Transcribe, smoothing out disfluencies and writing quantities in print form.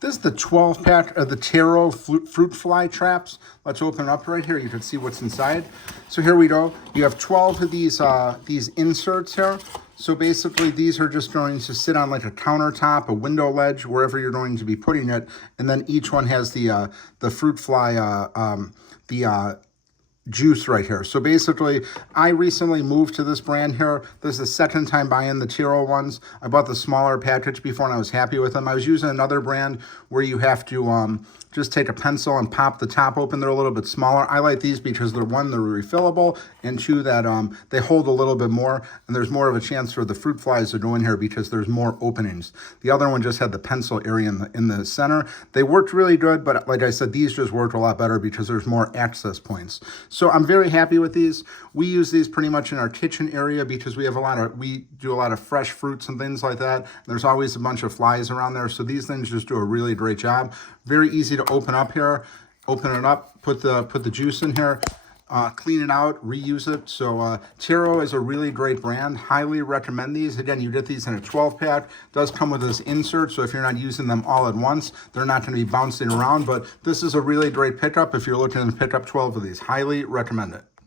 This is the 12 pack of the Terro fruit fly traps. Let's open it up right here. You can see what's inside. So here we go. You have 12 of these inserts here. So basically these are just going to sit on like a countertop, a window ledge, wherever you're going to be putting it. And then each one has the fruit fly, juice right here. So basically, I recently moved to this brand here. This is the second time buying the Terro ones. I bought the smaller package before and I was happy with them. I was using another brand where you have to just take a pencil and pop the top open. They're a little bit smaller. I like these because they're one, they're refillable, and two, that they hold a little bit more, and there's more of a chance for the fruit flies to go in here because there's more openings. The other one just had the pencil area in the center. They worked really good, but like I said, these just worked a lot better because there's more access points. So I'm very happy with these. We use these pretty much in our kitchen area because we do a lot of fresh fruits and things like that. There's always a bunch of flies around there, so these things just do a really great job. Very easy to open up here. Open it up, put the juice in here, clean it out, reuse it. So Terro is a really great brand. Highly recommend these. Again, you get these in a 12 pack. Does come with this insert, so if you're not using them all at once, they're not going to be bouncing around. But this is a really great pickup if you're looking to pick up 12 of these. Highly recommend it.